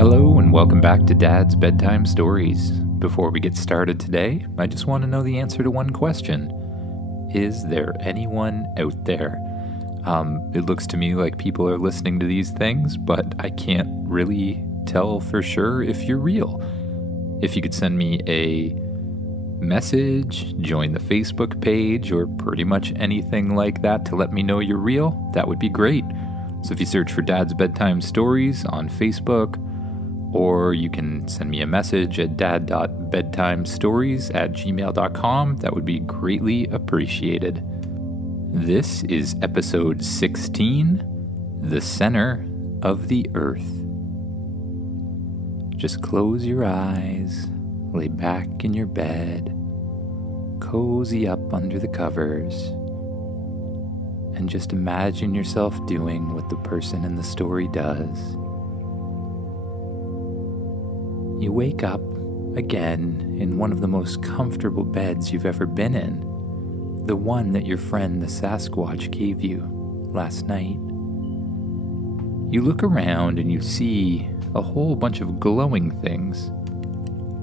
Hello and welcome back to Dad's Bedtime Stories. Before we get started today, I just want to know the answer to one question. Is there anyone out there? It looks to me like people are listening to these things, but I can't really tell for sure if you're real. If you could send me a message, join the Facebook page, or pretty much anything like that to let me know you're real, that would be great. So if you search for Dad's Bedtime Stories on Facebook, or you can send me a message at dad.bedtimestories@gmail.com. That would be greatly appreciated. This is episode 16, The Center of the Earth. Just close your eyes, lay back in your bed, cozy up under the covers, and just imagine yourself doing what the person in the story does. You wake up again in one of the most comfortable beds you've ever been in, the one that your friend the Sasquatch gave you last night. You look around and you see a whole bunch of glowing things.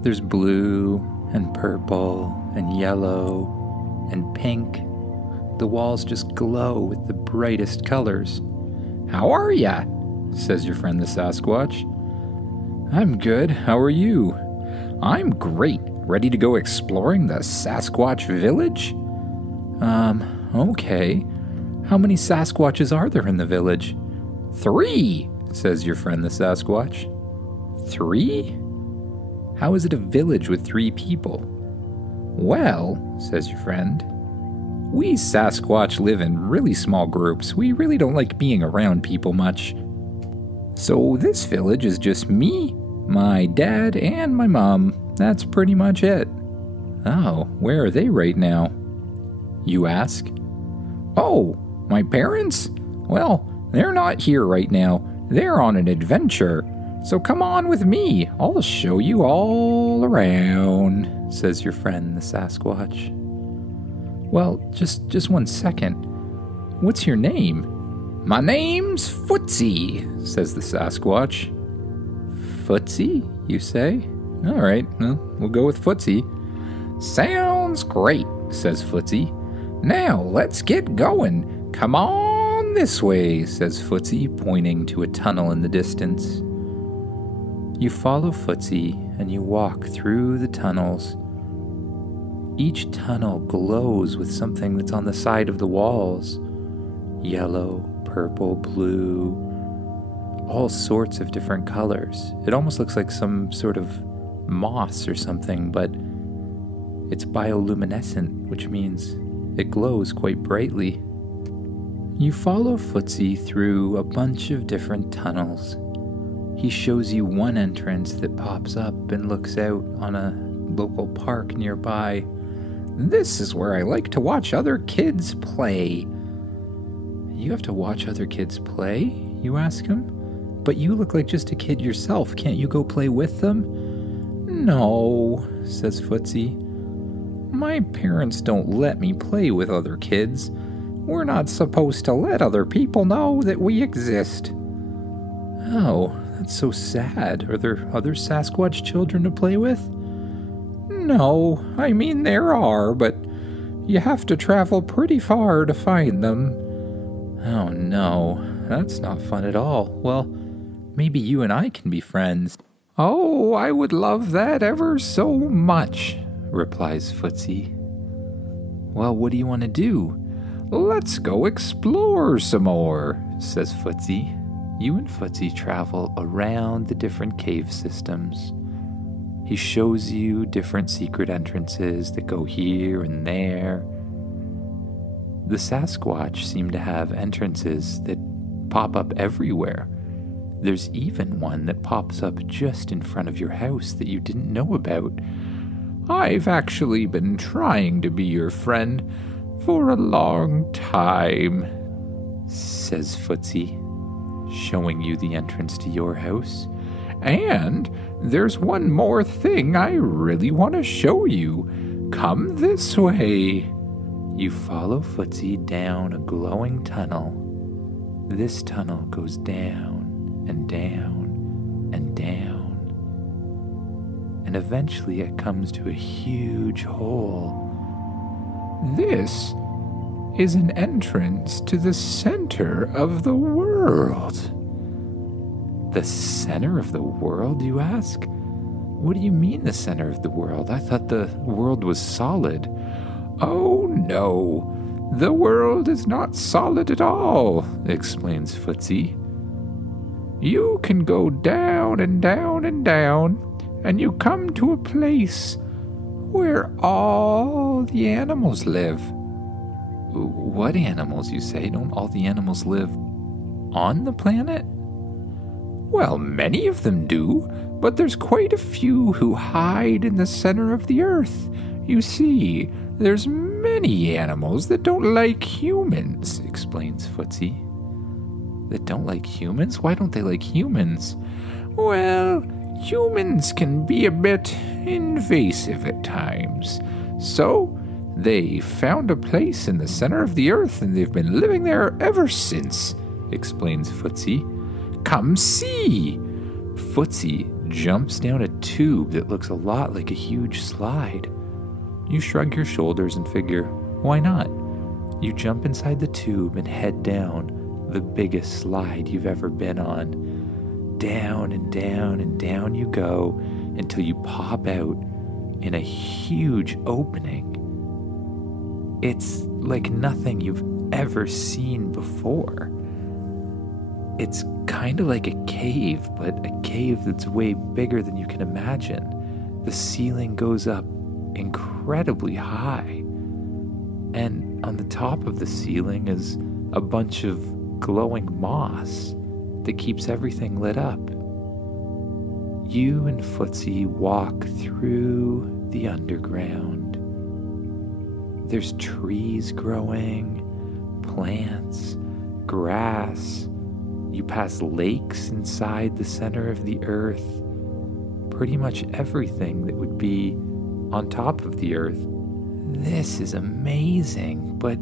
There's blue and purple and yellow and pink. The walls just glow with the brightest colors. "How are ya?" says your friend the Sasquatch. "I'm good. How are you?" "I'm great. Ready to go exploring the Sasquatch village?" Okay. How many Sasquatches are there in the village?" "3, says your friend the Sasquatch. "3? How is it a village with 3 people?" "Well," says your friend, "we Sasquatch live in really small groups. We really don't like being around people much. So this village is just me, my dad, and my mom. That's pretty much it." "Oh, where are they right now?" you ask. "Oh, my parents? Well, they're not here right now. They're on an adventure. So come on with me. I'll show you all around," says your friend the Sasquatch. "Well, just one second. What's your name?" "My name's Footsie," says the Sasquatch. "Footsie, you say? All right, well, we'll go with Footsie." "Sounds great," says Footsie. "Now let's get going. Come on this way," says Footsie, pointing to a tunnel in the distance. You follow Footsie and you walk through the tunnels. Each tunnel glows with something that's on the side of the walls. Yellow, purple, blue, all sorts of different colors. It almost looks like some sort of moss or something, but it's bioluminescent, which means it glows quite brightly. You follow Footsie through a bunch of different tunnels. He shows you one entrance that pops up and looks out on a local park nearby. "This is where I like to watch other kids play." "You have to watch other kids play?" you ask him. "But you look like just a kid yourself. Can't you go play with them?" "No," says Footsie. "My parents don't let me play with other kids. We're not supposed to let other people know that we exist." "Oh, that's so sad. Are there other Sasquatch children to play with?" "No, I mean there are, but you have to travel pretty far to find them." "Oh no, that's not fun at all. Well, maybe you and I can be friends." "Oh, I would love that ever so much," replies Footsie. "Well, what do you want to do?" "Let's go explore some more," says Footsie. You and Footsie travel around the different cave systems. He shows you different secret entrances that go here and there. The Sasquatch seem to have entrances that pop up everywhere. There's even one that pops up just in front of your house that you didn't know about. "I've actually been trying to be your friend for a long time," says Footsie, showing you the entrance to your house. "And there's one more thing I really want to show you. Come this way." You follow Footsie down a glowing tunnel. This tunnel goes down and down and down. and eventually it comes to a huge hole. "This is an entrance to the center of the world." "The center of the world, you ask? What do you mean the center of the world? I thought the world was solid." "Oh no, the world is not solid at all," explains Footsie. "You can go down and down and down, and you come to a place where all the animals live." "What animals, you say? Don't all the animals live on the planet?" "Well, many of them do, but there's quite a few who hide in the center of the earth. You see, there's many animals that don't like humans," explains Footsie. "That don't like humans? Why don't they like humans?" "Well, humans can be a bit invasive at times. So, they found a place in the center of the earth and they've been living there ever since," explains Footsie. "Come see." Footsie jumps down a tube that looks a lot like a huge slide. You shrug your shoulders and figure, why not? You jump inside the tube and head down the biggest slide you've ever been on. Down and down and down you go until you pop out in a huge opening. It's like nothing you've ever seen before. It's kind of like a cave, but a cave that's way bigger than you can imagine. The ceiling goes up incredibly high, and on the top of the ceiling is a bunch of glowing moss that keeps everything lit up. You and Footsie walk through the underground. There's trees growing, plants, grass. You pass lakes inside the center of the earth. Pretty much everything that would be on top of the earth. This is amazing, but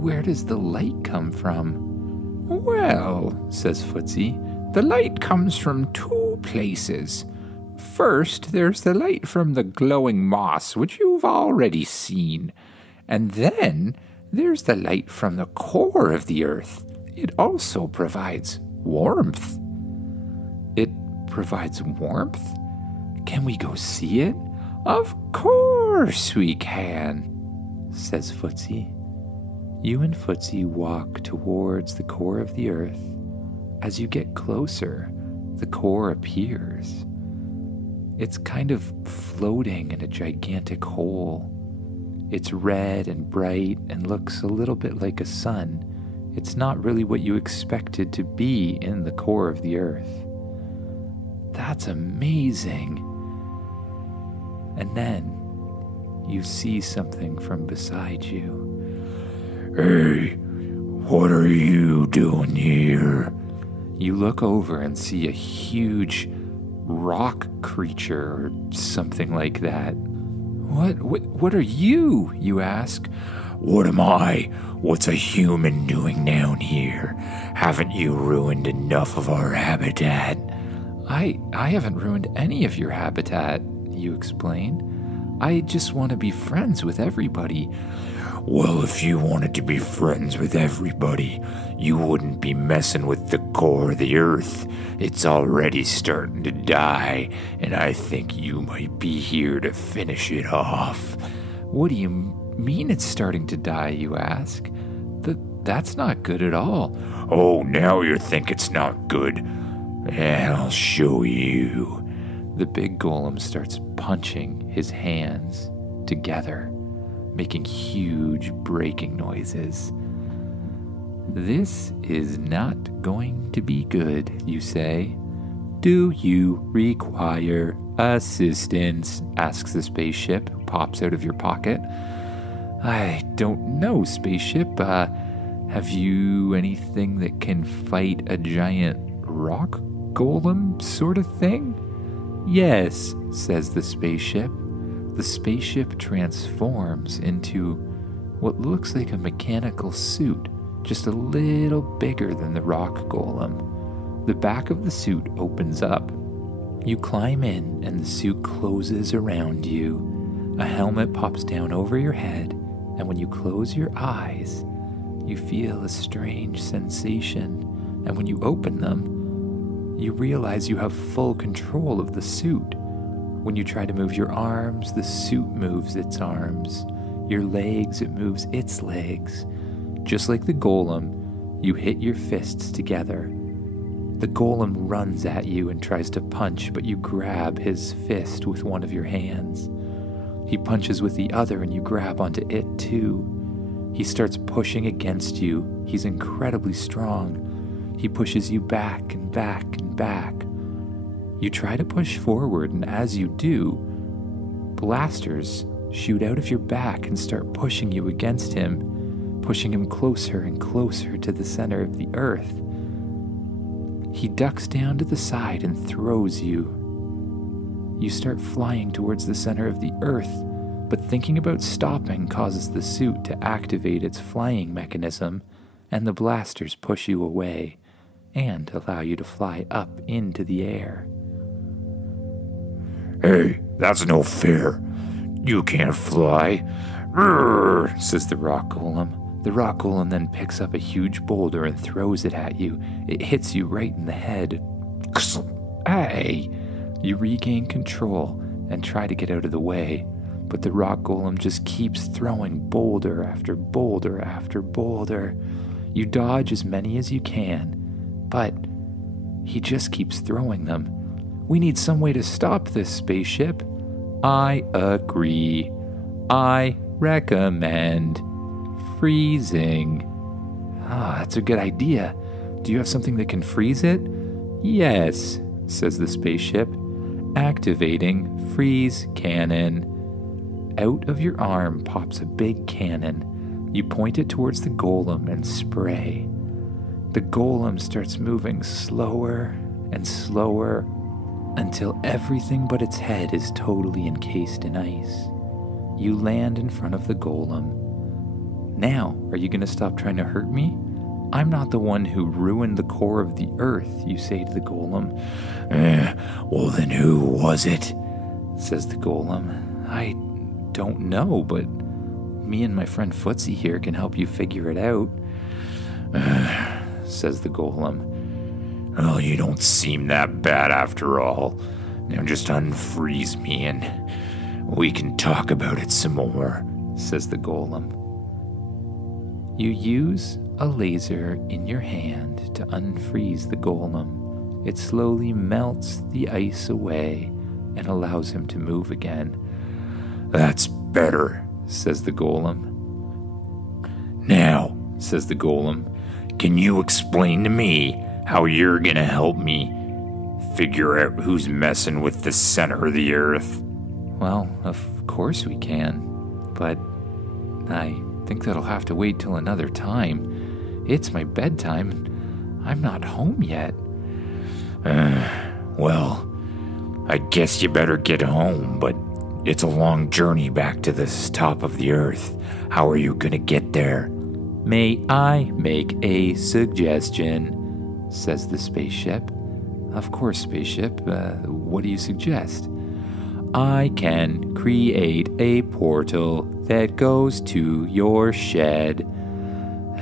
where does the light come from? "Well," says Footsie, "the light comes from two places. First, there's the light from the glowing moss, which you've already seen. And then there's the light from the core of the earth. It also provides warmth." "It provides warmth? Can we go see it?" "Of course we can," says Footsie. You and Footsie walk towards the core of the earth. As you get closer, the core appears. It's kind of floating in a gigantic hole. It's red and bright and looks a little bit like a sun. It's not really what you expected to be in the core of the earth. That's amazing. And then you see something from beside you. "Hey, what are you doing here?" You look over and see a huge rock creature or something like that. What are you?" you ask. "What am I? What's a human doing down here? Haven't you ruined enough of our habitat?" I haven't ruined any of your habitat," you explain. "I just want to be friends with everybody." "Well, if you wanted to be friends with everybody, you wouldn't be messing with the core of the earth. It's already starting to die, and I think you might be here to finish it off." "What do you mean it's starting to die?" you ask. That's not good at all." "Oh, now you think it's not good. I'll show you." The big golem starts punching his hands together, making huge breaking noises. "This is not going to be good," you say. "Do you require assistance?" asks the spaceship, who pops out of your pocket. "I don't know, spaceship. Have you anything that can fight a giant rock golem sort of thing?" "Yes," says the spaceship. The spaceship transforms into what looks like a mechanical suit, just a little bigger than the rock golem. The back of the suit opens up, You climb in and the suit closes around you. A helmet pops down over your head, and when you close your eyes, you feel a strange sensation, and when you open them, you realize you have full control of the suit. When you try to move your arms, the suit moves its arms. Your legs, it moves its legs. Just like the golem, you hit your fists together. The golem runs at you and tries to punch, but you grab his fist with one of your hands. He punches with the other and you grab onto it too. He starts pushing against you. He's incredibly strong. He pushes you back and back and back. You try to push forward, and as you do, blasters shoot out of your back and start pushing you against him, pushing him closer and closer to the center of the earth. He ducks down to the side and throws you. You start flying towards the center of the earth, but thinking about stopping causes the suit to activate its flying mechanism, and the blasters push you away and allow you to fly up into the air. "Hey, that's no fair. You can't fly," says the rock golem. The rock golem then picks up a huge boulder and throws it at you. It hits you right in the head. Hey! You regain control and try to get out of the way, but the rock golem just keeps throwing boulder after boulder after boulder. You dodge as many as you can, but he just keeps throwing them. We need some way to stop this spaceship. I agree. I recommend freezing. That's a good idea. Do you have something that can freeze it? Yes, says the spaceship. Activating freeze cannon. Out of your arm pops a big cannon. You point it towards the golem and spray. The golem starts moving slower and slower until everything but its head is totally encased in ice. You land in front of the golem. Now, are you going to stop trying to hurt me? I'm not the one who ruined the core of the earth, you say to the golem. Well then who was it? Says the golem. I don't know, but me and my friend Footsie here can help you figure it out, says the golem. Oh, you don't seem that bad after all. Now just unfreeze me and we can talk about it some more, says the golem. You use a laser in your hand to unfreeze the golem. It slowly melts the ice away and allows him to move again. That's better, says the golem. Now, says the golem, can you explain to me how you're gonna help me figure out who's messing with the center of the earth? Well, of course we can, but I think that'll have to wait till another time. It's my bedtime, and I'm not home yet. Well, I guess you better get home, but it's a long journey back to this top of the earth. How are you gonna get there? May I make a suggestion? Says the spaceship. Of course, spaceship. What do you suggest? I can create a portal that goes to your shed.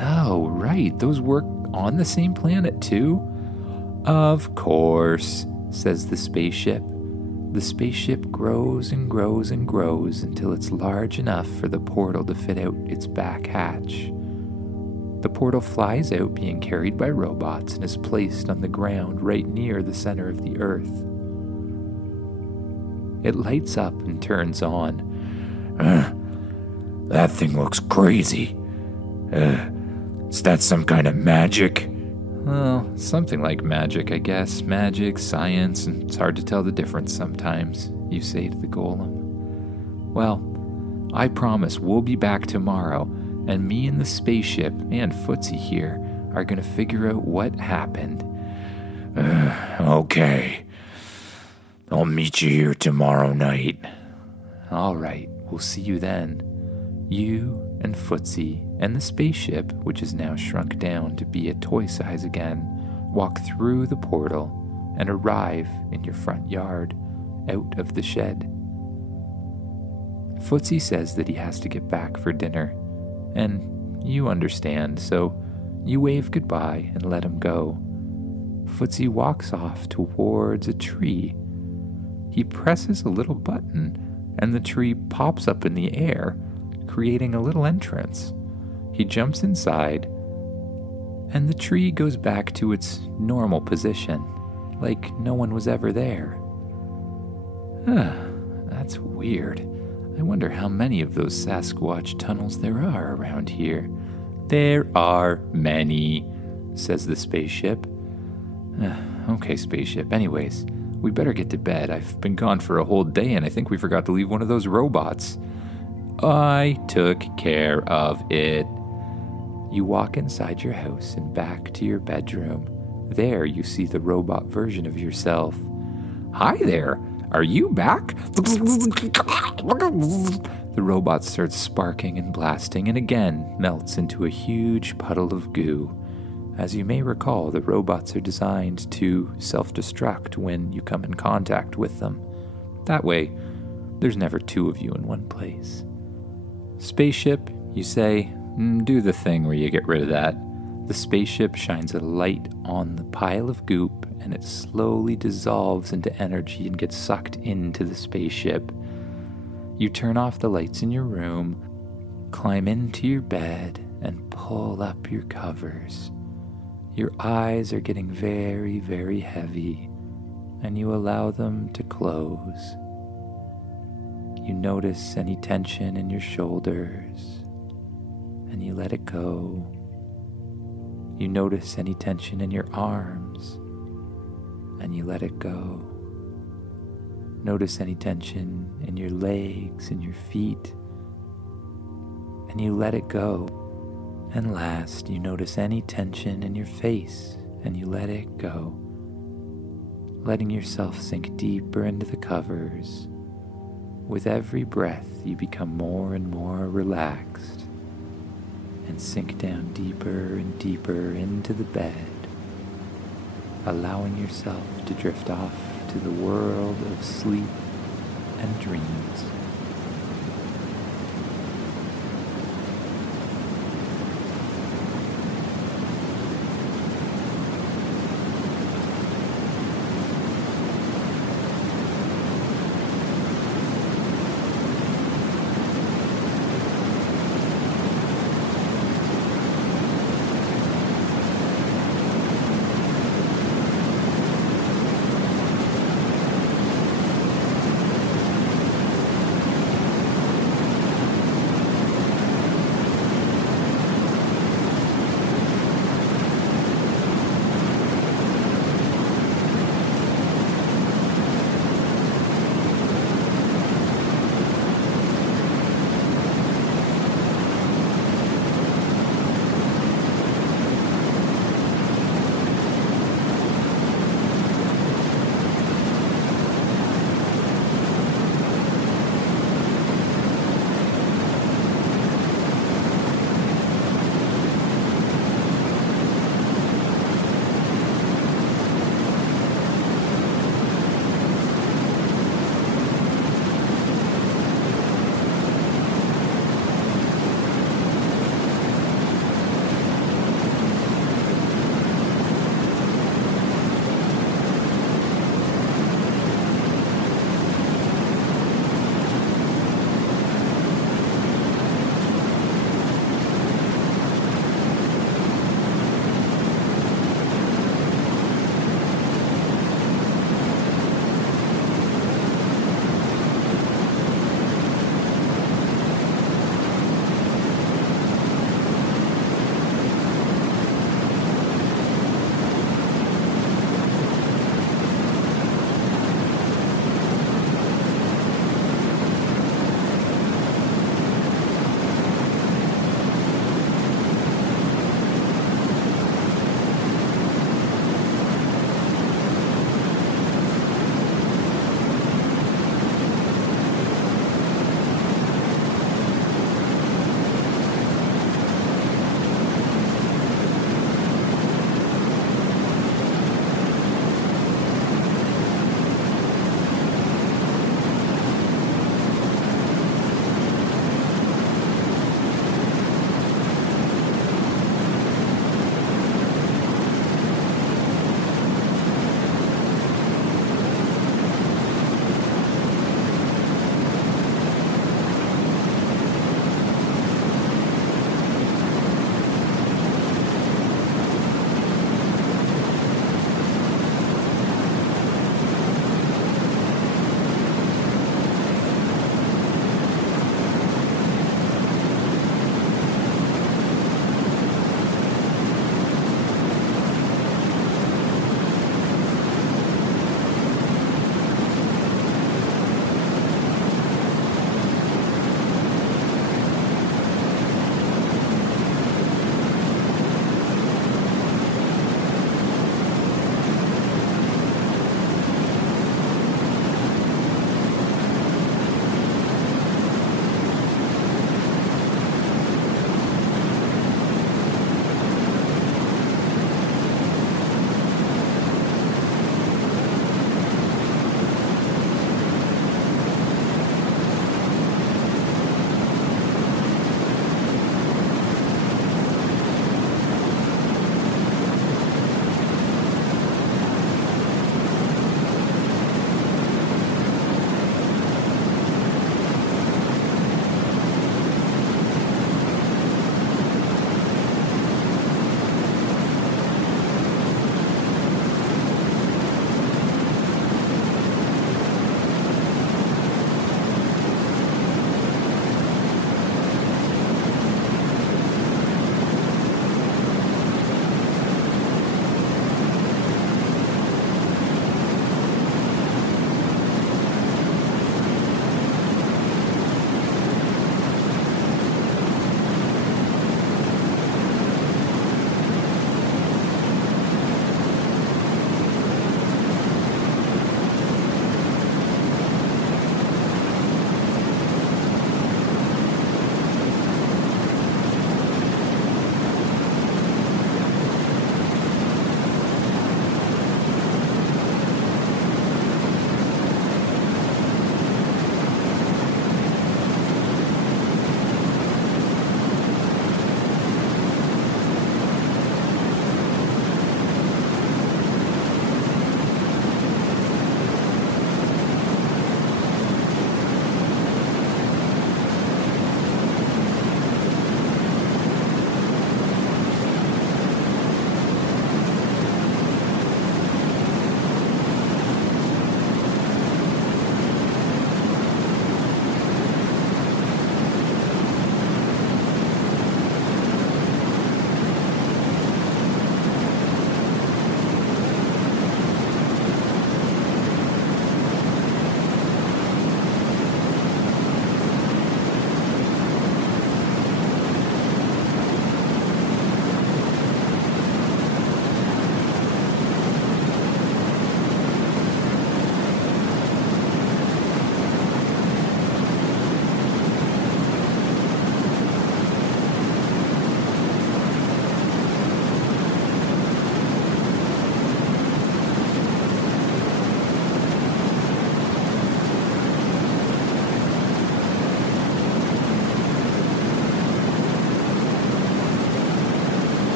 Oh, right. Those work on the same planet, too? Of course, says the spaceship. The spaceship grows and grows and grows until it's large enough for the portal to fit out its back hatch. The portal flies out, being carried by robots, and is placed on the ground right near the center of the earth. It lights up and turns on. That thing looks crazy. Is that some kind of magic? Well, something like magic, I guess. Magic, science, and it's hard to tell the difference sometimes, you say to the golem. Well, I promise we'll be back tomorrow, and me and the spaceship and Footsie here are going to figure out what happened. Okay. I'll meet you here tomorrow night. All right, we'll see you then. You and Footsie and the spaceship, which is now shrunk down to be a toy size again, walk through the portal and arrive in your front yard, out of the shed. Footsie says that he has to get back for dinner, and you understand, so you wave goodbye and let him go. Footsie walks off towards a tree. He presses a little button, and the tree pops up in the air, creating a little entrance. He jumps inside, and the tree goes back to its normal position, like no one was ever there. That's weird. I wonder how many of those Sasquatch tunnels there are around here. There are many, says the spaceship. Okay, spaceship. Anyways, we better get to bed. I've been gone for a whole day and I think we forgot to leave one of those robots. I took care of it. You walk inside your house and back to your bedroom. There you see the robot version of yourself. Hi there. Are you back? The robot starts sparking and blasting and again melts into a huge puddle of goo. As you may recall, the robots are designed to self-destruct when you come in contact with them. That way, there's never two of you in one place. Spaceship, you say, do the thing where you get rid of that. The spaceship shines a light on the pile of goop and it slowly dissolves into energy and gets sucked into the spaceship. You turn off the lights in your room, climb into your bed, and pull up your covers. Your eyes are getting very, very heavy, and you allow them to close. You notice any tension in your shoulders, and you let it go. You notice any tension in your arms, and you let it go. Notice any tension in your legs and your feet, and you let it go. And last, you notice any tension in your face, and you let it go. Letting yourself sink deeper into the covers. With every breath, you become more and more relaxed, and sink down deeper and deeper into the bed, allowing yourself to drift off to the world of sleep and dreams.